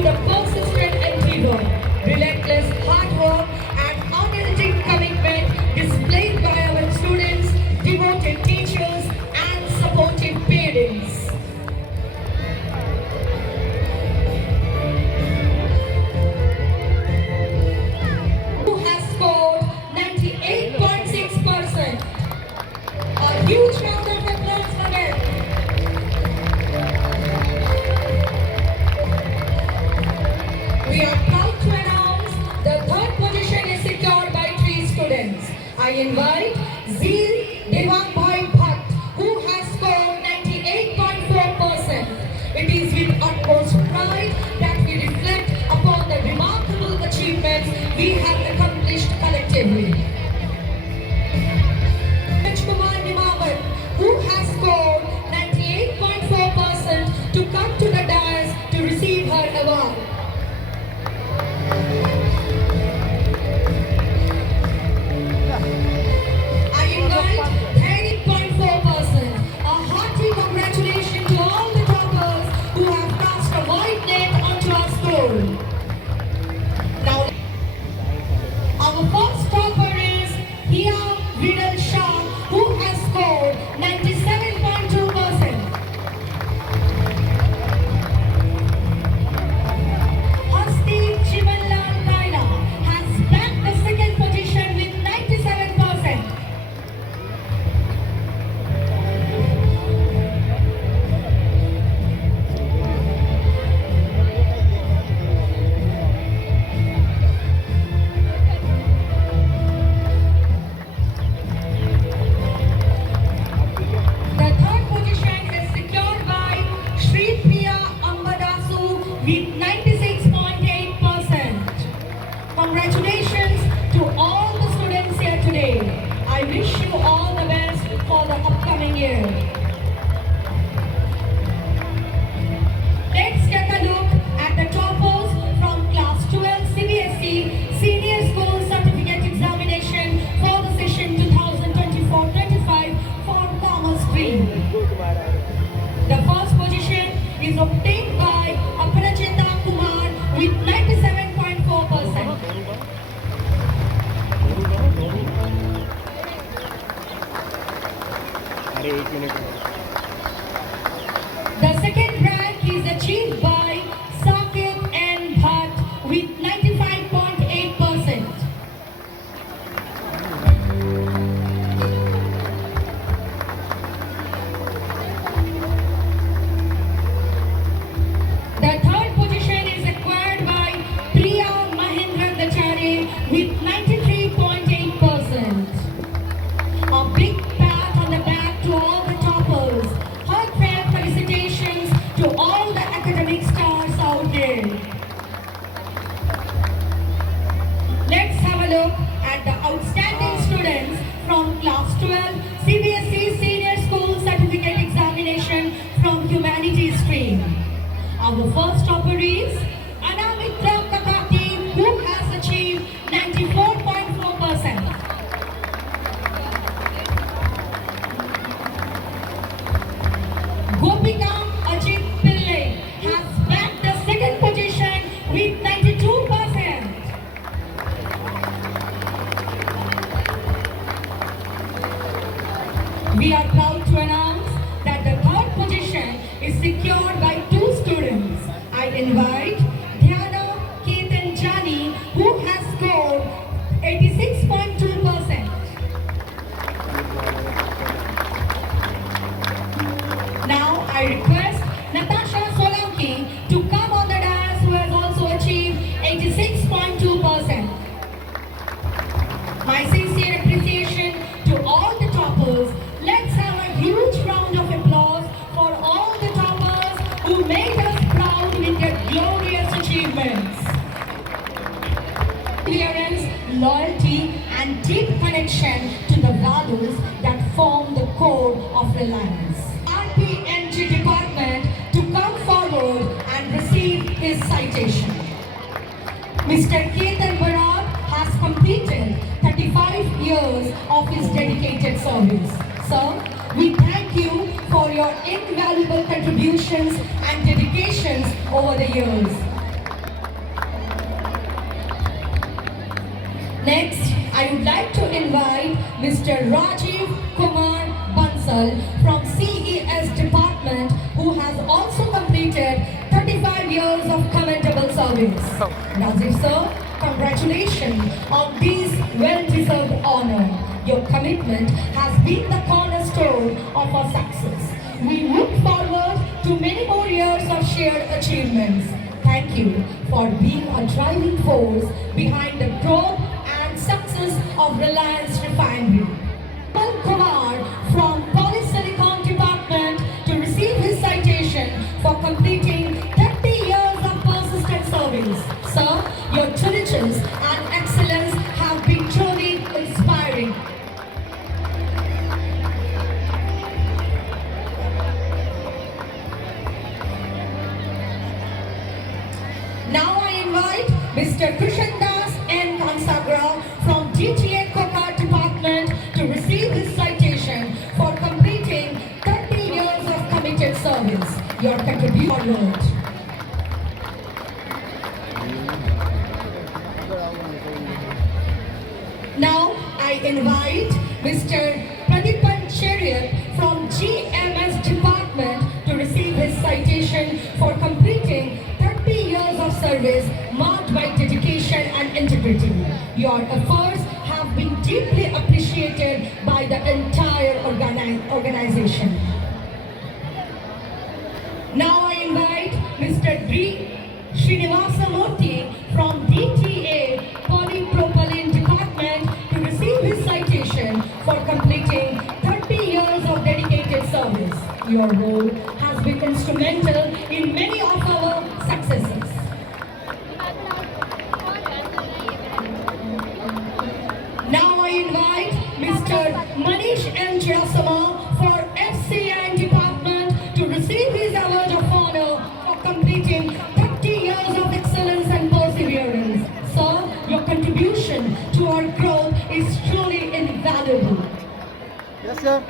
to the persistent endeavor, relentless hard work, and unrelenting commitment displayed by our students, devoted teachers, and supportive parents. Who has scored 98.6%. A huge round of applause for them. We are proud to announce the third position is secured by 3 students. I invite Zeel Devangbai Bhatt, who has scored 98.4%. It is with utmost pride that we reflect upon the remarkable achievements we have accomplished collectively. Kumar Nimawat, who has scored 98.4% to come to the dais to receive her award. I invite 30.4%. A hearty congratulations to all the toppers who have cast a wide net onto our school. Now, our first topper is Hia Vidal Shah, who has scored 97.2%. Hasti Chimanlal Kaila has backed the second position with 97%. The third position is secured by Shri Priya Ambadasu with 96.8%. Congratulations to all the students here today. I wish you all the best for the upcoming year. Let's take a look at the toppers from class 12 CBSE Senior School Certificate Examination for the session 2024-25 for Commerce Stream. The first position is obtained by Aparajita Kumar with 97.4%. The second rank is achieved by Sakit N. Bhatt with 95.8%. The third position is acquired by Priya Mahendra Dachare with 93.8%. A big pat on the back to all the toppers. Heartfelt felicitations to all the academic stars out there. Let's have a look at the outstanding students from class 12 CBSE Senior School Certificate Examination from Humanities Stream. Our first topper is Anamitra Kakati, who has achieved 94.4%. Gopika Ajit Pillai has backed the second position with 92%. We are proud to announce that the third position is secured by 2 students. I invite Dhyana Ketan Jani, who has scored 86.2%. Now I request Natasha Solanki to come on the dais, who has also achieved 86.2%. My sincere appreciation to all the toppers. Let's have a huge round of applause for all the toppers who made us proud with their glorious achievements. Clearance, loyalty, and deep connection to the values that form the core of Reliance. RPMG department to come forward and receive his citation. Mr. Ketan Barad has completed 35 years of his dedicated service. Sir, we thank you for your invaluable contributions and dedications over the years. Next, I would like to invite Mr. Rajiv Kumar Bansal from CES department, who has also completed 35 years of commendable service. Rajiv sir, congratulations on this well-deserved honor. Your commitment has been the cornerstone of our success. We look forward to many more years of shared achievements. Thank you for being a driving force behind the growth and success of Reliance Refinery. Pawan Kumar from Polysilicon Department to receive his citation for completing 30 years of persistent service. Sir, your diligence and excellence have been truly inspiring. Now I invite Mr. Krishandas N. Kansagra from DTA Koka Department to receive his citation for completing 30 years of committed service. Your contribution. Now I invite Mr. Pradipan Chariot from GMS Department to receive his citation for completing 30 years of service marked by dedication and integrity. Your efforts have been deeply appreciated by the entire organization. Now I invite Mr. D. Srinivasa Murthy from DTA Polypropylene Department to receive his citation for completing 30 years of dedicated service. Your role has been instrumental in many of our successes. Now I invite Mr. Manish M. Jasama for FCN Department to receive his award of honor for completing 30 years of excellence and perseverance. Sir, your contribution to our growth is truly invaluable. Yes, sir.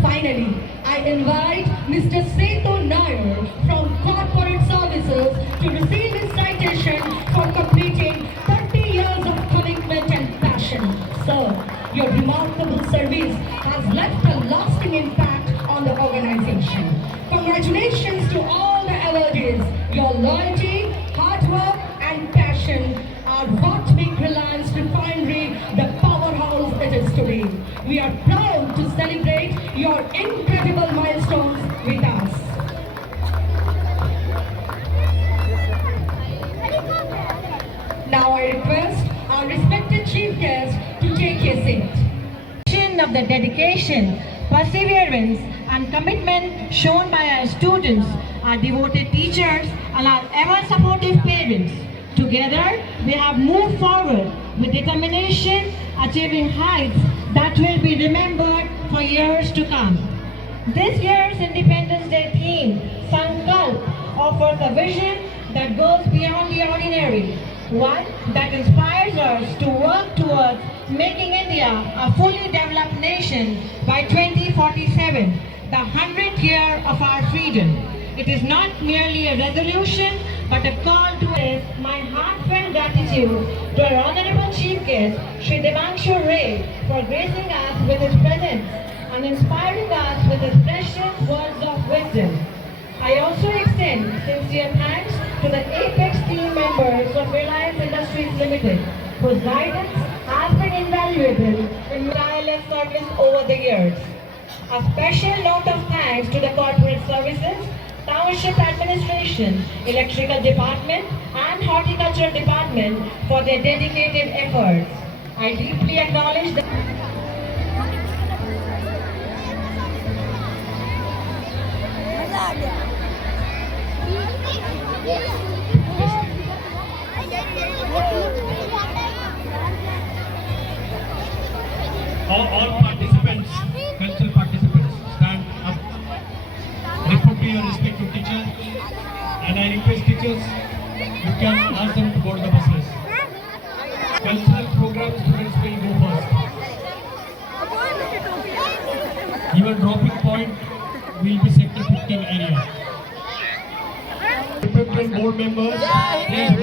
Finally, I invite Mr. Setu Nair from Corporate Services to receive his citation for completing 30 years of commitment and passion. Sir, your remarkable service has left a lasting impact on the organization. Congratulations to all the awardees. Your loyalty, hard work and passion are what make Reliance Refinery the powerhouse it is today. We are proud to celebrate your incredible milestones with us. Now I request our respected chief guest to take his seat. Of the dedication, perseverance and commitment shown by our students, our devoted teachers and our ever supportive parents. Together, we have moved forward with determination, achieving heights that will be remembered for years to come. This year's Independence Day theme, Sankalp, offers a vision that goes beyond the ordinary, one that inspires us to work towards making India a fully developed nation by 2047, the 100th year of our freedom. It is not merely a resolution, but a call to raise my heartfelt gratitude to our Honorable Chief Guest, Shri Devanshu Ray, for gracing us with his presence and inspiring us with his precious words of wisdom. I also extend sincere thanks to the Apex team members of Reliance Industries Limited, whose guidance has been invaluable in tireless service over the years. A special note of thanks to the Corporate Services, Township Administration, Electrical Department and Horticulture Department for their dedicated efforts. I deeply acknowledge the all participants, cultural participants, stand up. Report to your respective teacher, and I request teachers, you can ask them to go to the buses. Cultural program students will go first. Your dropping point will be sector 15 area. Remember board members. Please